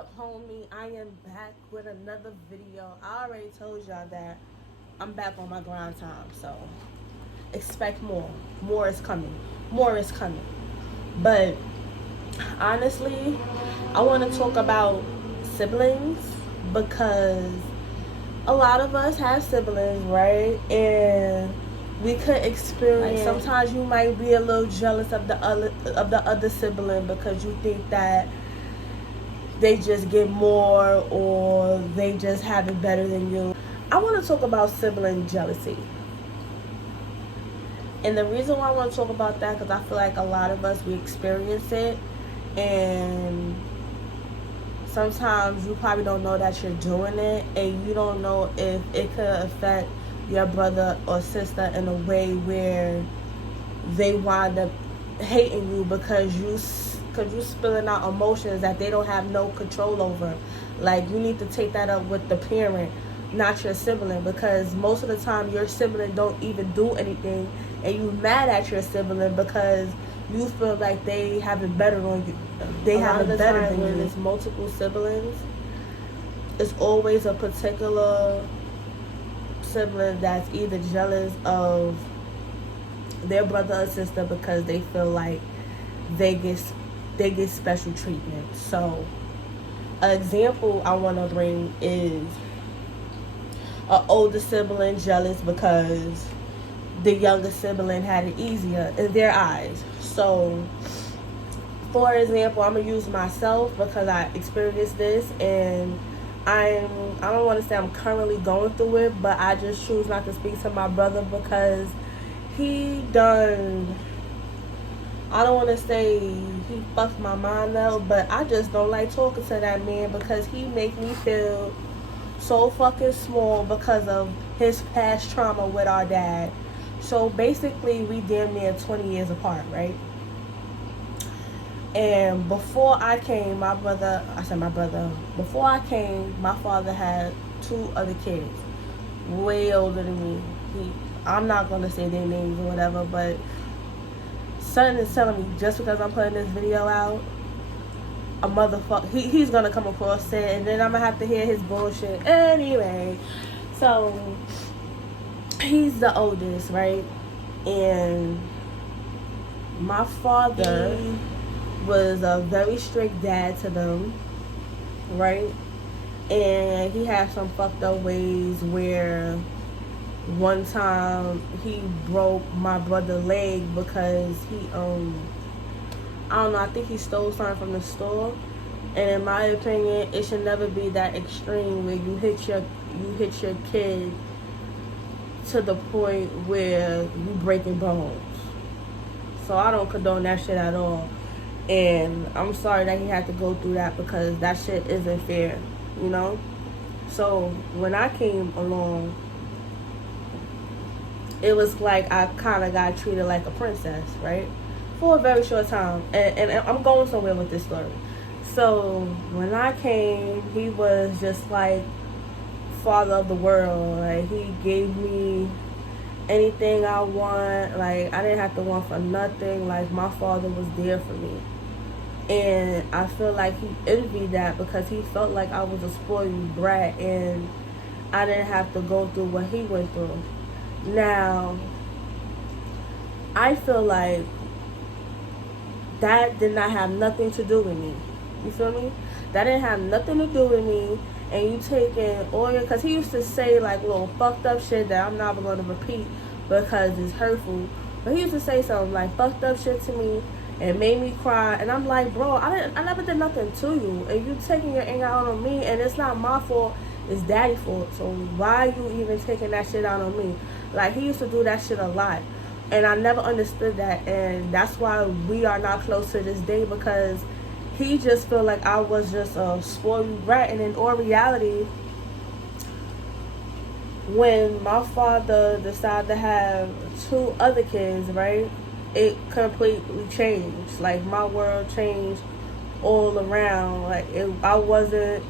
up, homie? I am back with another video. I already told y'all that I'm back on my grind time, so expect more. More is coming. More is coming. But honestly, I want to talk about siblings because a lot of us have siblings, right? And we could experience. Like sometimes you might be a little jealous of the other sibling because you think that they just get more or they just have it better than you. I want to talk about sibling jealousy. And the reason why I want to talk about that because I feel like a lot of us we experience it, and sometimes you probably don't know that you're doing it, and you don't know if it could affect your brother or sister in a way where they wind up hating you because you spilling out emotions that they don't have no control over. Like, you need to take that up with the parent, not your sibling, because most of the time your sibling don't even do anything, and you mad at your sibling because you feel like they have it better on you. They have it better than you. When there's multiple siblings, it's always a particular sibling that's either jealous of their brother or sister because they feel like they get they get special treatment. So, an example I want to bring is an older sibling jealous because the younger sibling had it easier in their eyes. So, for example, I'm gonna use myself because I experienced this, and I don't want to say I'm currently going through it, but I just choose not to speak to my brother because he done, I don't want to say he fucked my mind up, but I just don't like talking to that man because he make me feel so fucking small because of his past trauma with our dad. So basically, we damn near 20 years apart, right? And before I came, before I came, my father had two other kids, way older than me. I'm not going to say their names or whatever, but son is telling me just because I'm putting this video out, a motherfucker, he's gonna come across it, and then I'm gonna have to hear his bullshit anyway. So he's the oldest, right? And my father was a very strict dad to them, right? And he had some fucked up ways where one time he broke my brother's leg because he I don't know, I think he stole something from the store. And in my opinion, it should never be that extreme where you hit your kid to the point where you breaking bones. So I don't condone that shit at all. And I'm sorry that he had to go through that because that shit isn't fair, you know? So when I came along, it was like I kind of got treated like a princess, right? For a very short time. And I'm going somewhere with this story. So when I came, he was just like father of the world. Like, he gave me anything I want. Like, I didn't have to want for nothing. Like, my father was there for me. And I feel like he envied that because he felt like I was a spoiled brat and I didn't have to go through what he went through. Now, I feel like that did not have nothing to do with me. You feel me? That didn't have nothing to do with me. And you taking all your, because he used to say like little fucked up shit that I'm not going to repeat because it's hurtful. But he used to say something like fucked up shit to me and made me cry. And I'm like, bro, I never did nothing to you. And you taking your anger out on me, and it's not my fault. It's daddy's fault. So why are you even taking that shit out on me? Like, he used to do that shit a lot. And I never understood that. And that's why we are not close to this day, because he just felt like I was just a spoiled brat. And in all reality, when my father decided to have two other kids, right, it completely changed. Like, my world changed all around. Like, I wasn't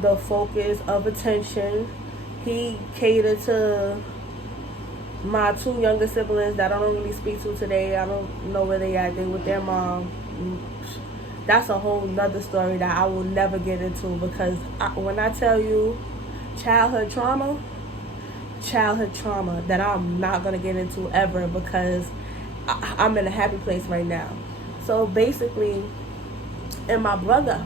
the focus of attention. He catered to my two younger siblings that I don't really speak to today. I don't know where they at. They with their mom. that's a whole nother story that I will never get into, because when I tell you childhood trauma, childhood trauma that I'm not gonna get into ever, because I'm in a happy place right now. So basically, in my brother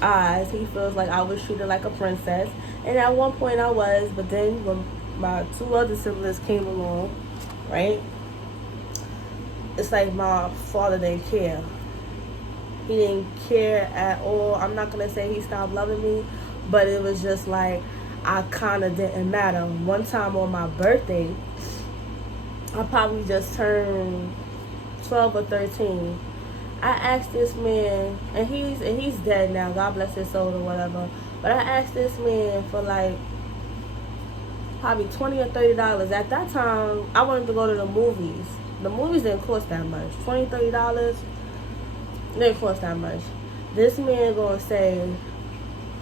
eyes, he feels like I was treated like a princess, and at one point I was. But then when my two other siblings came along, right, it's like my father didn't care. He didn't care at all. I'm not gonna say he stopped loving me, but it was just like I kind of didn't matter. One time on my birthday, I probably just turned 12 or 13. I asked this man, and he's dead now. God bless his soul or whatever. But I asked this man for like probably $20 or $30. At that time, I wanted to go to the movies. The movies didn't cost that much. $20, $30 didn't cost that much. This man gonna say,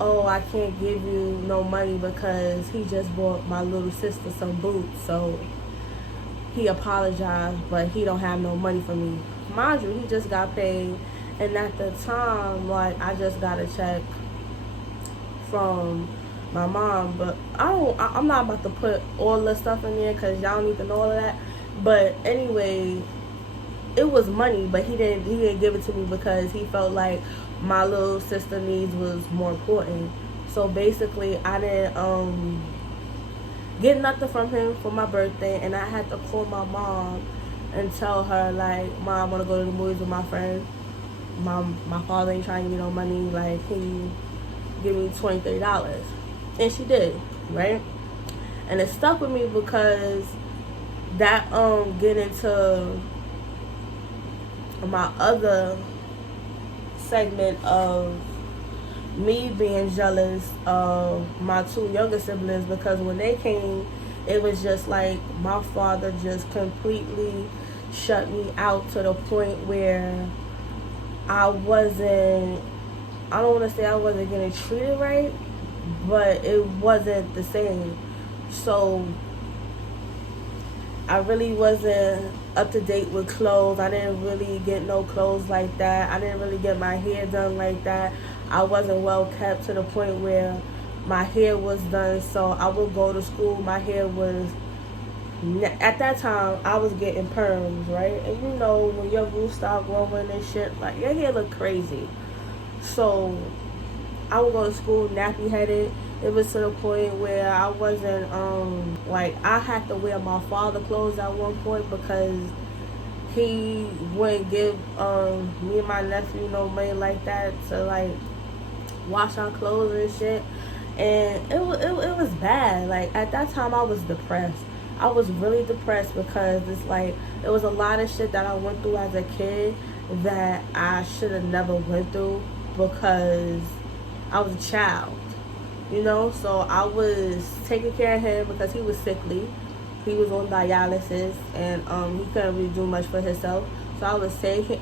"Oh, I can't give you no money because he just bought my little sister some boots, so he apologized, but he don't have no money for me." Mind you, he just got paid, and at the time, like, I just got a check from my mom, but I'm not about to put all the stuff in there because y'all need to know all of that. But anyway, it was money, but he didn't give it to me because he felt like my little sister needs was more important. So basically, I didn't get nothing from him for my birthday, and I had to call my mom and tell her, like, "Mom, I want to go to the movies with my friend. My father ain't trying to give me no money. Like, can you give me $20, $30? And she did, right? And it stuck with me because that get into my other segment of me being jealous of my two younger siblings, because when they came, it was just like my father just completely shut me out to the point where I don't want to say I wasn't getting treated right, but it wasn't the same. So I really wasn't up to date with clothes. I didn't really get no clothes like that. I didn't really get my hair done like that. I wasn't well kept to the point where my hair was done. So I would go to school. My hair was, at that time, I was getting perms, right? And you know, when your roots start growing and shit, like, your hair look crazy. So I would go to school nappy headed. It was to the point where I wasn't like, I had to wear my father clothes at one point because he wouldn't give me and my nephew no money like that to, like, wash our clothes and shit. And it was bad. Like, at that time I was depressed. I was really depressed because it's like it was a lot of shit that I went through as a kid that I should have never went through because I was a child, you know. So I was taking care of him because he was sickly. He was on dialysis, and he couldn't really do much for himself. So I was taking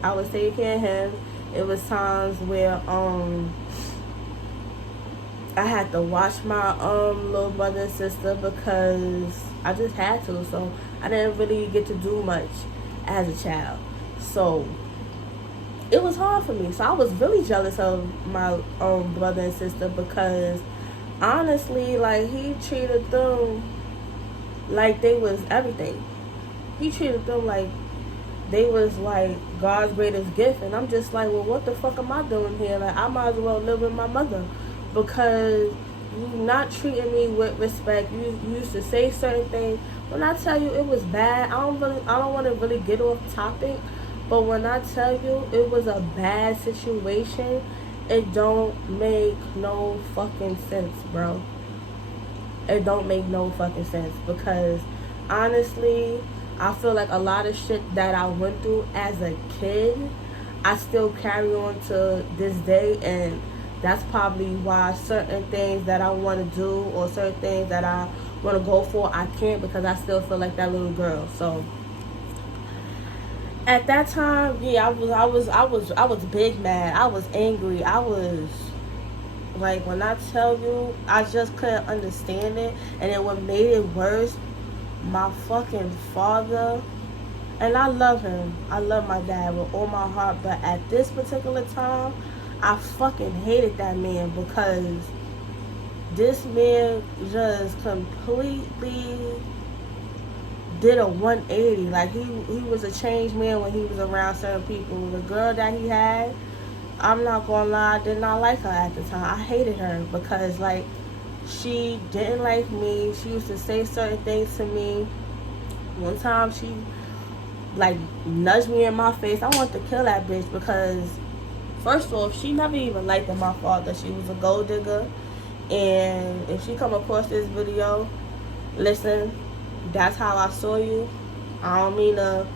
care of him. It was times where I had to watch my little brother and sister because I just had to. So I didn't really get to do much as a child. So it was hard for me. So I was really jealous of my brother and sister because honestly, like, he treated them like they was everything. He treated them like they was like God's greatest gift, and I'm just like, well, what the fuck am I doing here? Like, I might as well live with my mother because you not treating me with respect. You used to say certain things. When I tell you it was bad, I don't want to really get off topic, but when I tell you it was a bad situation, it don't make no fucking sense, bro. It don't make no fucking sense because honestly, I feel like a lot of shit that I went through as a kid, I still carry on to this day, and that's probably why certain things that I want to do or certain things that I want to go for, I can't, because I still feel like that little girl. So at that time, yeah, I was big mad. I was angry. I was like, when I tell you, I just couldn't understand it. And then what made it worse, my fucking father And I love him. I love my dad with all my heart. But at this particular time, I fucking hated that man because this man just completely did a 180. Like he was a changed man when he was around certain people. The girl that he had, I'm not gonna lie, I did not like her at the time. I hated her because like she didn't like me. She used to say certain things to me. One time she like nudged me in my face. I wanted to kill that bitch because first off, she never even liked my father. She was a gold digger. And if she come across this video, listen, that's how I saw you. I don't mean to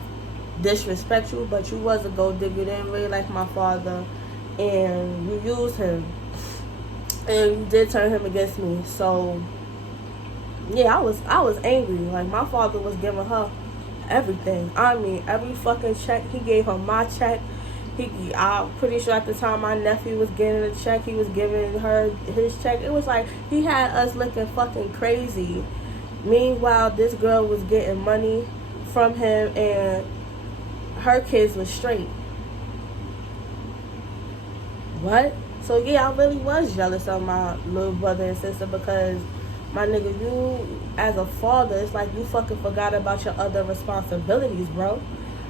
disrespect you, but you was a gold digger. You didn't really like my father, and you used him, and you did turn him against me. So yeah, I was angry. Like my father was giving her everything. I mean, every fucking check he gave her, my check. I'm pretty sure at the time my nephew was getting a check, he was giving her his check. It was like he had us looking fucking crazy. Meanwhile, this girl was getting money from him and her kids was straight. What? So yeah, I really was jealous of my little brother and sister because my nigga, you as a father, it's like you fucking forgot about your other responsibilities, bro.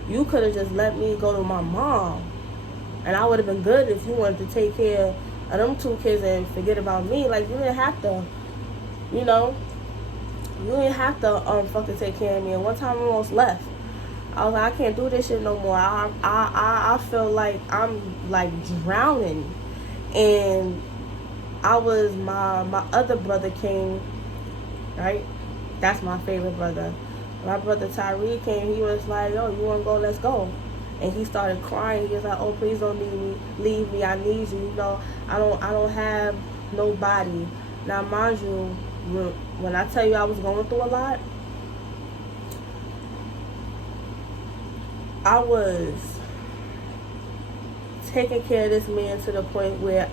You could have just let me go to my mom. And I would have been good if you wanted to take care of them two kids and forget about me. Like, you didn't have to, you know, you didn't have to fucking take care of me. And one time I almost left. I was like, I can't do this shit no more. I feel like I'm like drowning. And my other brother came, right? That's my favorite brother. My brother Tyree came, he was like, yo, you wanna go, let's go. And he started crying. He was like, oh, please don't leave me. I need you. You know, I don't have nobody. Now, mind you, when I tell you I was going through a lot, I was taking care of this man to the point where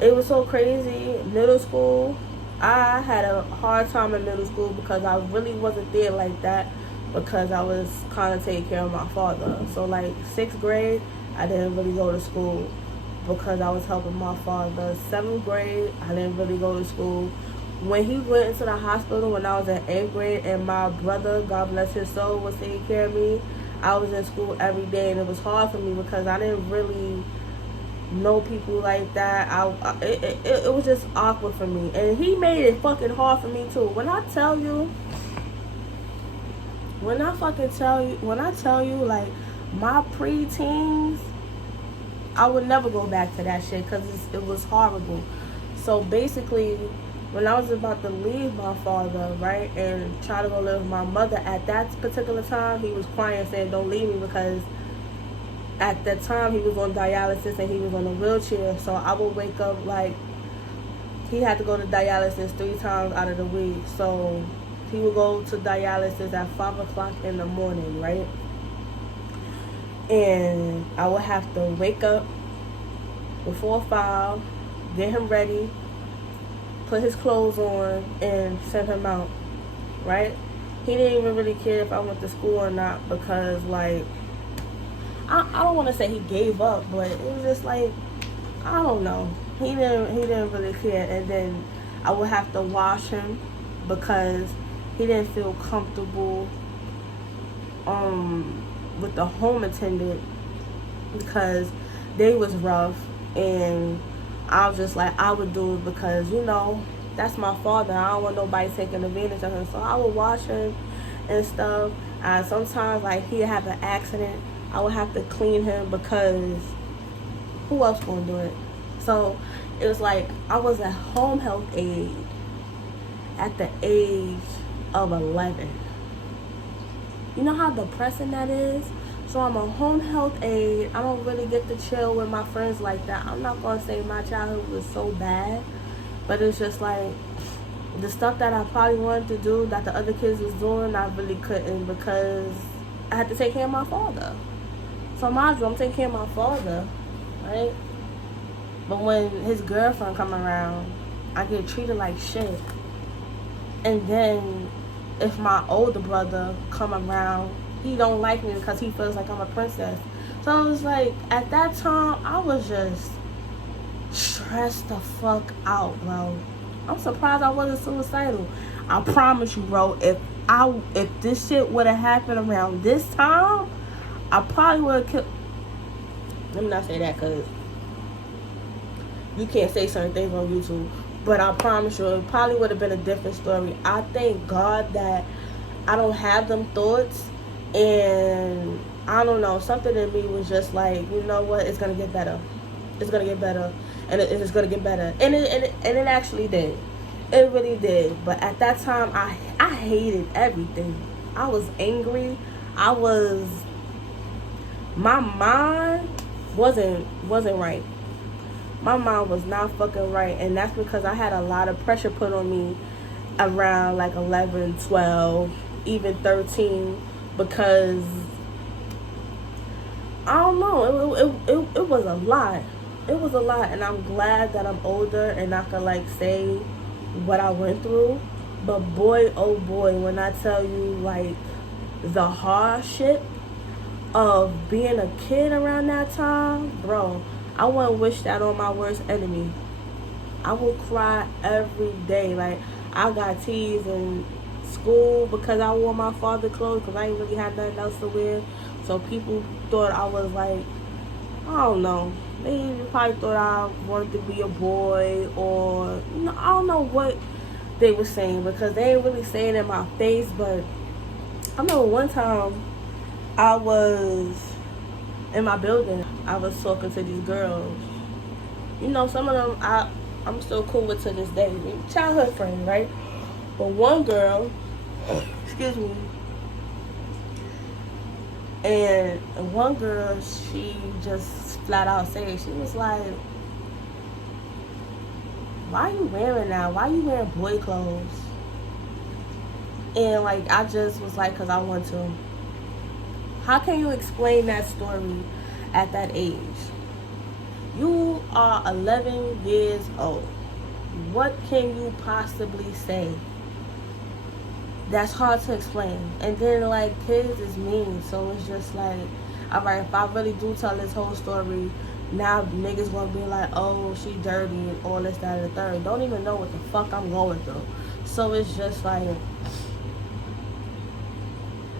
it was so crazy. Middle school, I had a hard time in middle school because I really wasn't there like that. Because I was kind of taking care of my father. So like 6th grade, I didn't really go to school because I was helping my father. 7th grade, I didn't really go to school. When he went into the hospital when I was in 8th grade and my brother, God bless his soul, was taking care of me, I was in school every day and it was hard for me because I didn't really know people like that. It was just awkward for me. And he made it fucking hard for me too. When I tell you, like my preteens, I would never go back to that shit because it was horrible. So basically, when I was about to leave my father, right, and try to go live with my mother, at that particular time, he was crying saying, don't leave me, because at that time he was on dialysis and he was on a wheelchair. So I would wake up like, he had to go to dialysis 3 times out of the week. So he would go to dialysis at 5 o'clock in the morning, right? And I would have to wake up before 5, get him ready, put his clothes on, and send him out, right? He didn't even really care if I went to school or not because, like, I don't want to say he gave up, but it was just like, I don't know. He didn't really care. And then I would have to wash him because he didn't feel comfortable with the home attendant because they was rough, and I was just like, I would do it because, you know, that's my father. I don't want nobody taking advantage of him. So I would wash him and stuff. Sometimes, like, he'd have an accident, I would have to clean him because who else gonna do it? So it was like I was a home health aide at the age of 11. You know how depressing that is? So I'm a home health aide. I don't really get to chill with my friends like that. I'm not gonna say my childhood was so bad, but it's just like the stuff that I probably wanted to do that the other kids was doing, I really couldn't because I had to take care of my father. So mind you, I'm taking care of my father, right? But when his girlfriend come around, I get treated like shit. And then if my older brother come around, he don't like me because he feels like I'm a princess. So it was like, at that time, I was just stressed the fuck out, bro. I'm surprised I wasn't suicidal. I promise you, bro, if this shit would have happened around this time, I probably would have killed. Let me not say that because you can't say certain things on YouTube. But I promise you, it probably would have been a different story. I thank God that I don't have them thoughts. And I don't know, something in me was just like, you know what, it's going to get better. It's going to get better. And it's going to get better. And it actually did. It really did. But at that time, I hated everything. I was angry. My mind wasn't right. My mind was not fucking right. And that's because I had a lot of pressure put on me around like 11, 12, even 13, because I don't know, it was a lot. It was a lot. And I'm glad that I'm older and I can like say what I went through. But boy, oh boy, when I tell you like the hardship of being a kid around that time, bro, I wouldn't wish that on my worst enemy. I would cry every day. Like, I got teased in school because I wore my father's clothes because I didn't really have nothing else to wear. So people thought I was like, I don't know. They probably thought I wanted to be a boy, or I don't know what they were saying because they ain't really saying it in my face. But I remember one time I was in my building. I was talking to these girls. You know, some of them I'm still cool with to this day. Childhood friends, right? But one girl, excuse me, and one girl, she just flat out said, she was like, why are you wearing that? Why are you wearing boy clothes? And like, I just was like, because I want to. How can you explain that story at that age? You are 11 years old. What can you possibly say? That's hard to explain. And then like, kids is mean, so it's just like, alright, if I really do tell this whole story, now niggas gonna be like, oh, she dirty and all this, that, and the third. Don't even know what the fuck I'm going through. So it's just like,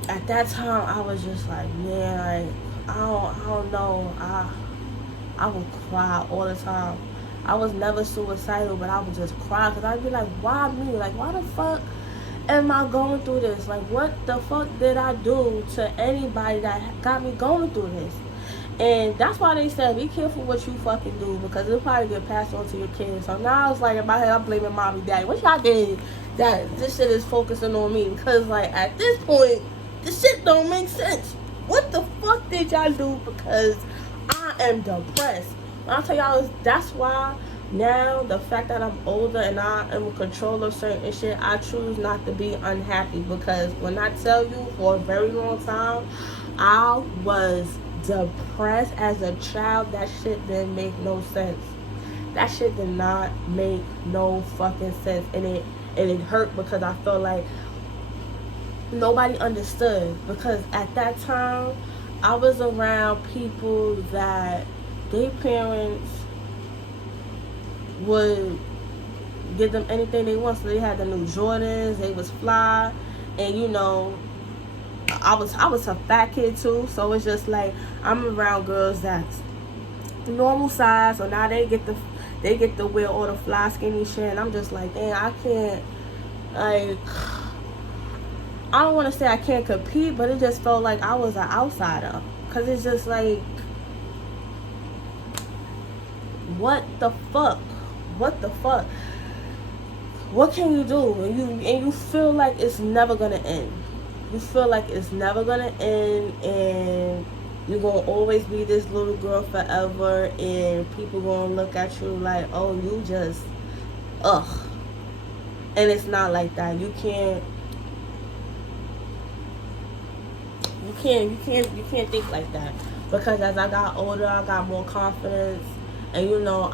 at that time I was just like, man, like, I don't know. I would cry all the time. I was never suicidal, but I would just cry because I'd be like, why me? Like, why the fuck am I going through this? Like, what the fuck did I do to anybody that got me going through this? And that's why they said, be careful what you fucking do, because it'll probably get passed on to your kids. So now it's like, in my head, I'm blaming mommy, daddy. What y'all did that this shit is focusing on me? Because, like, at this point, this shit don't make sense. What the fuck did y'all do? Because I am depressed. When I tell y'all, that's why now, the fact that I'm older and I am in control of certain shit, I choose not to be unhappy. Because when I tell you, for a very long time, I was depressed as a child. That shit didn't make no sense. That shit did not make no fucking sense. And it hurt because I felt like nobody understood. Because at that time, I was around people that their parents would give them anything they want. So they had the new Jordans, they was fly, and you know, I was a fat kid too. So it's just like, I'm around girls that's normal size, so now they get to wear all the fly skinny shit, and I'm just like, damn, I can't, like, I don't want to say I can't compete, but it just felt like I was an outsider. Cause it's just like, what the fuck? What the fuck? What can you do? And you feel like it's never gonna end. You feel like it's never gonna end, and you're gonna always be this little girl forever, and people gonna look at you like, oh, you just, ugh. And it's not like that. You can't think like that. Because as I got older, I got more confidence, and you know,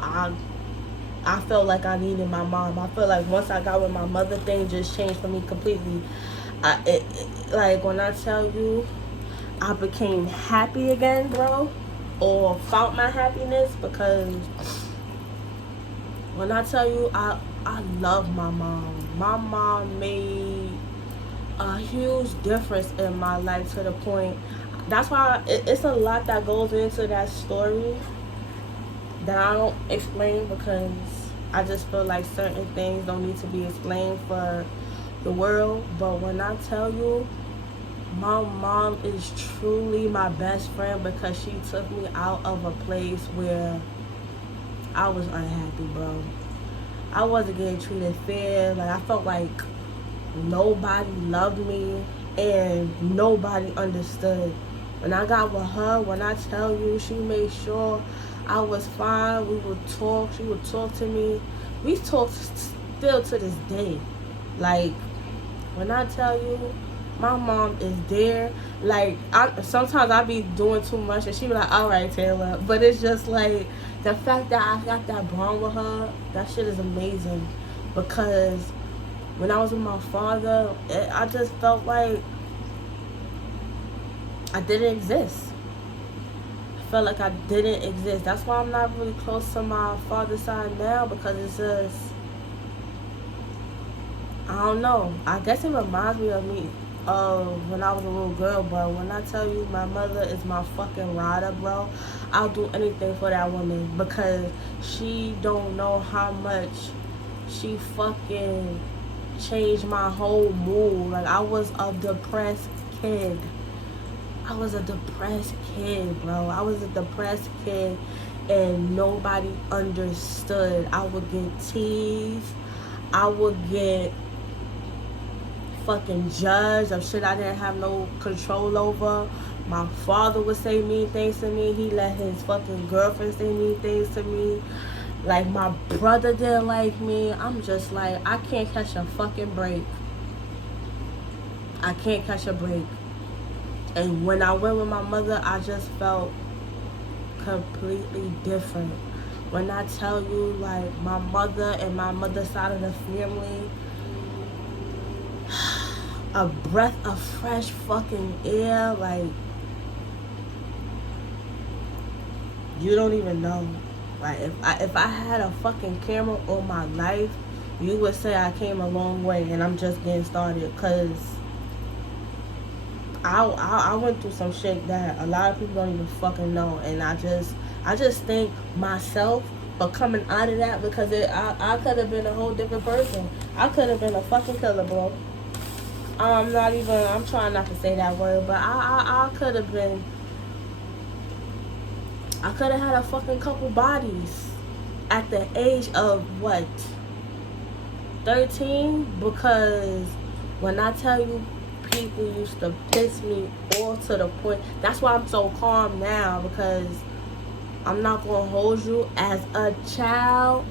I felt like I needed my mom. I feel like once I got with my mother, things just changed for me completely. Like, when I tell you, I became happy again, bro, or found my happiness, because when I tell you, I love my mom. My mom made a huge difference in my life, to the point. That's why it's a lot that goes into that story that I don't explain, because I just feel like certain things don't need to be explained for the world. But when I tell you, my mom is truly my best friend, because she took me out of a place where I was unhappy, bro. I wasn't getting treated fair. Like, I felt like nobody loved me and nobody understood. When I got with her, when I tell you, she made sure I was fine. We would talk. She would talk to me. We talk still to this day. Like, when I tell you, my mom is there. Like, sometimes I be doing too much, and she be like, "All right, Taylor," but it's just like the fact that I got that bond with her. That shit is amazing, because when I was with my father, I just felt like I didn't exist. I felt like I didn't exist. That's why I'm not really close to my father's side now, because it's just, I don't know. I guess it reminds me of me of when I was a little girl, but when I tell you my mother is my fucking rider, bro, I'll do anything for that woman, because she don't know how much she fucking changed my whole mood. Like, I was a depressed kid. I was a depressed kid, bro. I was a depressed kid, and nobody understood. I would get teased. I would get fucking judged of shit I didn't have no control over. My father would say mean things to me. He let his fucking girlfriend say mean things to me. Like, my brother didn't like me. I'm just like, I can't catch a fucking break. I can't catch a break. And when I went with my mother, I just felt completely different. When I tell you, like, my mother and my mother's side of the family, a breath of fresh fucking air, like, you don't even know. Like, if I had a fucking camera on my life, you would say I came a long way, and I'm just getting started, because I went through some shit that a lot of people don't even fucking know, and I just thank myself for coming out of that, because I could have been a whole different person. I could have been a fucking killer, bro. I'm trying not to say that word, but I could have been, I could have had a fucking couple bodies at the age of, what, 13? Because when I tell you, people used to piss me off to the point. That's why I'm so calm now, because I'm not gonna hold you. As a child,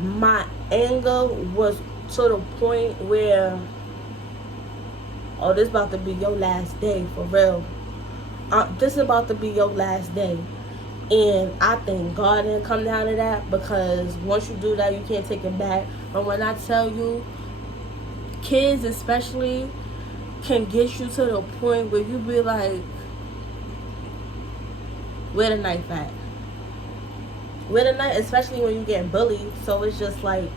my anger was to the point where, oh, this about to be your last day, for real. This is about to be your last day. And I think God didn't come down to that, because once you do that, you can't take it back. But when I tell you, kids especially can get you to the point where you be like, where the knife at? Where the knife, especially when you get bullied. So it's just like,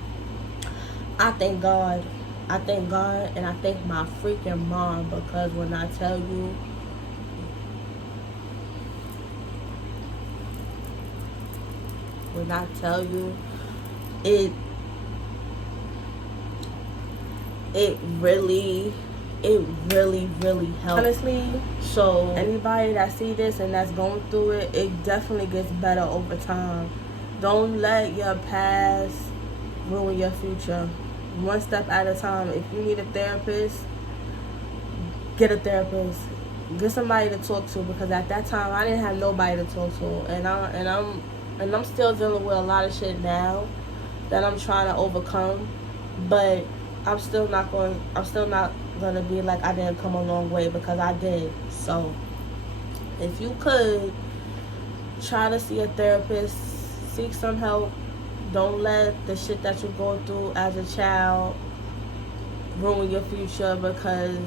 I thank God. I thank God, and I thank my freaking mom, because when I tell you, it really helps. Honestly, so anybody that see this and that's going through it, it definitely gets better over time. Don't let your past ruin your future. One step at a time. If you need a therapist, get a therapist. Get somebody to talk to, because at that time I didn't have nobody to talk to, and I'm still dealing with a lot of shit now that I'm trying to overcome, but I'm still not gonna be like I didn't come a long way, because I did. So if you could try to see a therapist, seek some help. Don't let the shit that you're going through as a child ruin your future, because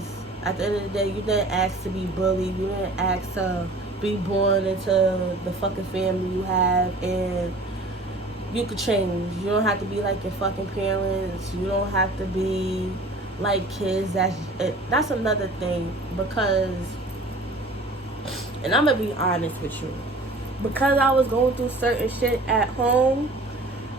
At the end of the day, you didn't ask to be bullied. You didn't ask to be born into the fucking family you have, and you could change. You don't have to be like your fucking parents. You don't have to be like kids. That's another thing, because, and I'm gonna be honest with you, because I was going through certain shit at home.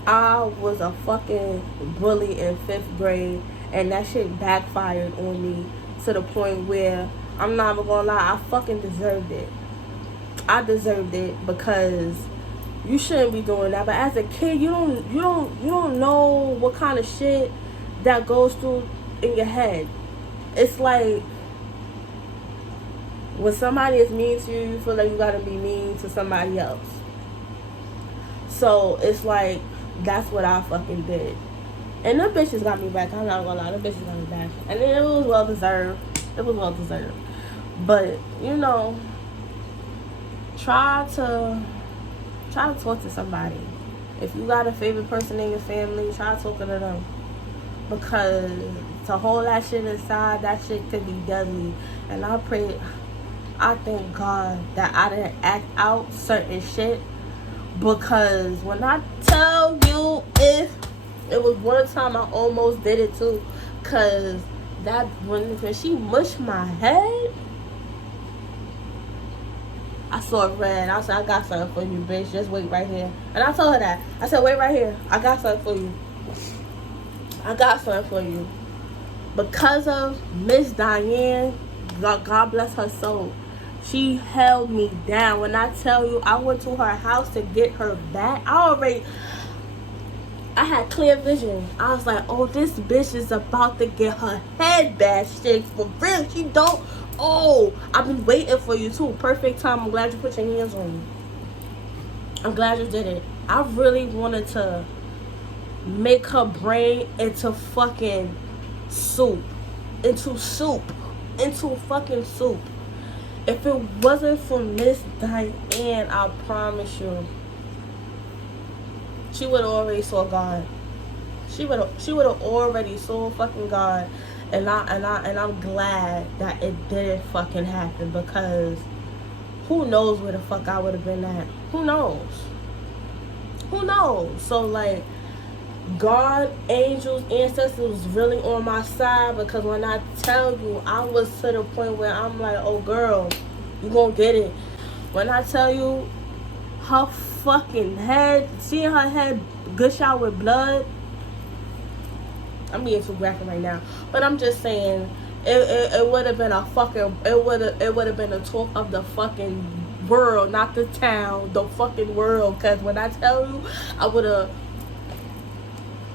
I was a fucking bully in 5th grade, and that shit backfired on me to the point where, I'm not even gonna lie, I fucking deserved it. I deserved it, because you shouldn't be doing that. But as a kid, you don't know what kind of shit that goes through in your head. It's like, when somebody is mean to you, you feel like you gotta be mean to somebody else. So it's like, that's what I fucking did. And them bitches got me back. I'm not gonna lie, them bitches got me back. And it was well deserved. It was well deserved. But, try to talk to somebody. If you got a favorite person in your family, try talking to them. Because to hold that shit inside, that shit could be deadly. And I thank God that I didn't act out certain shit. Because when I tell you, if it was one time I almost did it too. Because when she mushed my head, I saw red. I said, I got something for you, bitch. Just wait right here. And I told her that. I said, wait right here. I got something for you. I got something for you. Because of Miss Diane, God bless her soul, she held me down. When I tell you, I went to her house to get her back. I had clear vision. I was like, oh, this bitch is about to get her head bashed in. For real, she don't. Oh, I've been waiting for you too. Perfect time. I'm glad you put your hands on me. I'm glad you did it. I really wanted to make her brain into fucking soup. Into fucking soup. If it wasn't for Miss Diane, I promise you, she would have already saw God. She would have already saw fucking God. And I'm glad that it didn't fucking happen, because who knows where the fuck I would have been at? Who knows? So like, God, angels, ancestors was really on my side, because when I tell you, I was to the point where I'm like, oh girl, you gonna get it. When I tell you, her fucking head, seeing her head gush out with blood, I'm being too graphic right now, but I'm just saying, it would have been it would have been a talk of the fucking world, not the town, the fucking world. Because when I tell you, I would have.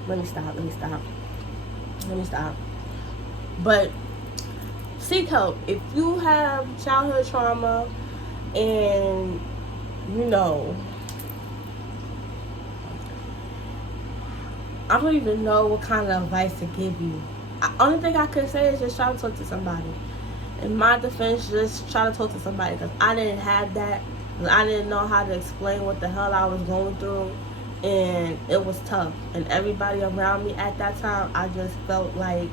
Let me stop. But seek help if you have childhood trauma, and I don't even know what kind of advice to give you. Only thing I could say is just try to talk to somebody. In my defense, just try to talk to somebody, because I didn't have that. I didn't know how to explain what the hell I was going through, and it was tough. And everybody around me at that time, I just felt like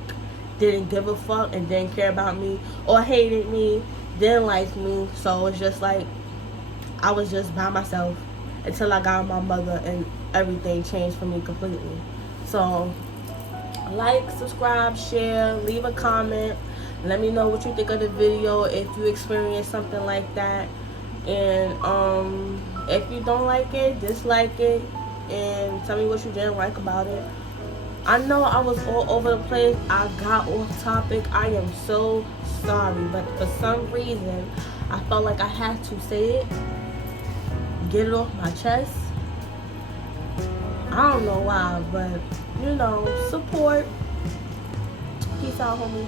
didn't give a fuck and didn't care about me, or hated me, didn't like me. So it's just like I was just by myself until I got my mother, and everything changed for me completely. So, like, subscribe, share, leave a comment. Let me know what you think of the video, if you experienced something like that. And if you don't like it, dislike it, and tell me what you didn't like about it. I know I was all over the place. I got off topic. I am so sorry. But for some reason, I felt like I had to say it. Get it off my chest. I don't know why, but support. Peace out, homie.